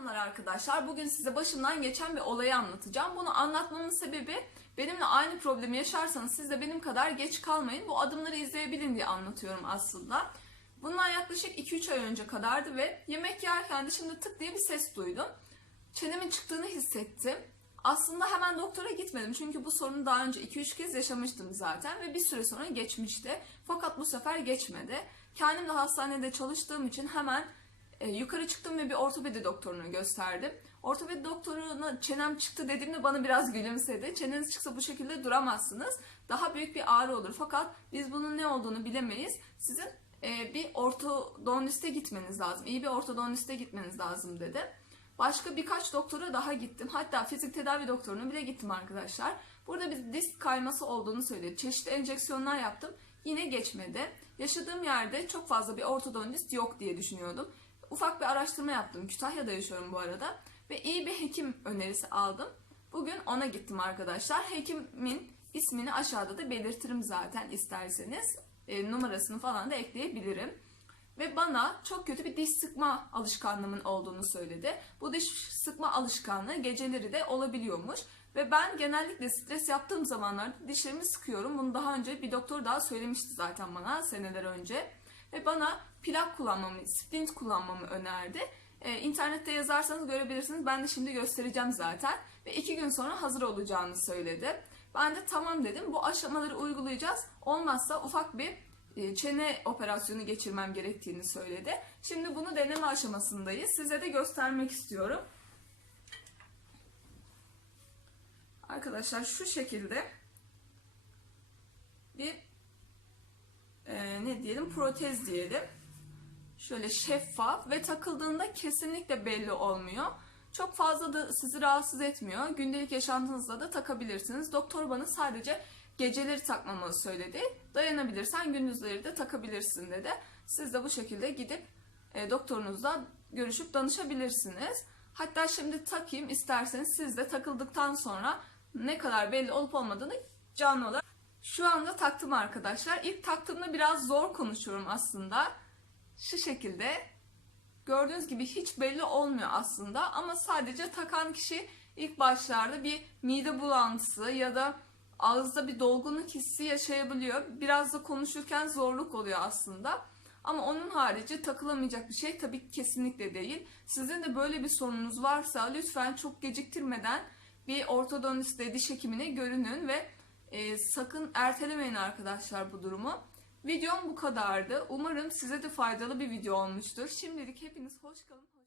Selamlar arkadaşlar. Bugün size başımdan geçen bir olayı anlatacağım. Bunu anlatmamın sebebi benimle aynı problemi yaşarsanız siz de benim kadar geç kalmayın. Bu adımları izleyebilin diye anlatıyorum aslında. Bundan yaklaşık 2-3 ay önce kadardı ve yemek yerken de şimdi tık diye bir ses duydum. Çenemin çıktığını hissettim. Aslında hemen doktora gitmedim çünkü bu sorunu daha önce 2-3 kez yaşamıştım zaten ve bir süre sonra geçmişti. Fakat bu sefer geçmedi. Kendim de hastanede çalıştığım için hemen yukarı çıktım ve bir ortopedi doktoruna gösterdim. Ortopedi doktoruna çenem çıktı dediğimde bana biraz gülümsedi. Çeneniz çıksa bu şekilde duramazsınız. Daha büyük bir ağrı olur. Fakat biz bunun ne olduğunu bilemeyiz. Sizin e, bir ortodontiste gitmeniz lazım. İyi bir ortodontiste gitmeniz lazım dedi. Başka birkaç doktora daha gittim. Hatta fizik tedavi doktoruna bile gittim arkadaşlar. Burada bir disk kayması olduğunu söyledi. Çeşitli enjeksiyonlar yaptım. Yine geçmedi. Yaşadığım yerde çok fazla bir ortodontist yok diye düşünüyordum. Ufak bir araştırma yaptım. Kütahya'da yaşıyorum bu arada. Ve iyi bir hekim önerisi aldım. Bugün ona gittim arkadaşlar. Hekimin ismini aşağıda da belirtirim zaten isterseniz. E, numarasını falan da ekleyebilirim. Ve bana çok kötü bir diş sıkma alışkanlığımın olduğunu söyledi. Bu diş sıkma alışkanlığı geceleri de olabiliyormuş. Ve ben genellikle stres yaptığım zamanlarda dişlerimi sıkıyorum. Bunu daha önce bir doktor daha söylemişti zaten bana seneler önce. Ve bana plak kullanmamı, splint kullanmamı önerdi. Ee, internette yazarsanız görebilirsiniz. Ben de şimdi göstereceğim zaten. Ve iki gün sonra hazır olacağını söyledi. Ben de tamam dedim. Bu aşamaları uygulayacağız. Olmazsa ufak bir e, çene operasyonu geçirmem gerektiğini söyledi. Şimdi bunu deneme aşamasındayız. Size de göstermek istiyorum. Arkadaşlar şu şekilde bir e, diyelim protez diyelim. Şöyle şeffaf ve takıldığında kesinlikle belli olmuyor. Çok fazla da sizi rahatsız etmiyor. Gündelik yaşantınızda da takabilirsiniz. Doktor bana sadece geceleri takmamı söyledi. Dayanabilirsen gündüzleri de takabilirsin dedi. Siz de bu şekilde gidip e, doktorunuzla görüşüp danışabilirsiniz. Hatta şimdi takayım isterseniz siz de takıldıktan sonra ne kadar belli olup olmadığını canlı olarak şu anda taktım arkadaşlar. İlk taktığımda biraz zor konuşuyorum aslında. Şu şekilde gördüğünüz gibi hiç belli olmuyor aslında ama sadece takan kişi ilk başlarda bir mide bulantısı ya da ağızda bir dolgunluk hissi yaşayabiliyor. Biraz da konuşurken zorluk oluyor aslında. Ama onun harici takılamayacak bir şey tabii ki kesinlikle değil. Sizin de böyle bir sorununuz varsa lütfen çok geciktirmeden bir ortodontiste, diş hekimine görünün ve e, sakın ertelemeyin arkadaşlar bu durumu. Videom bu kadardı. Umarım size de faydalı bir video olmuştur. Şimdilik hepiniz hoş kalın.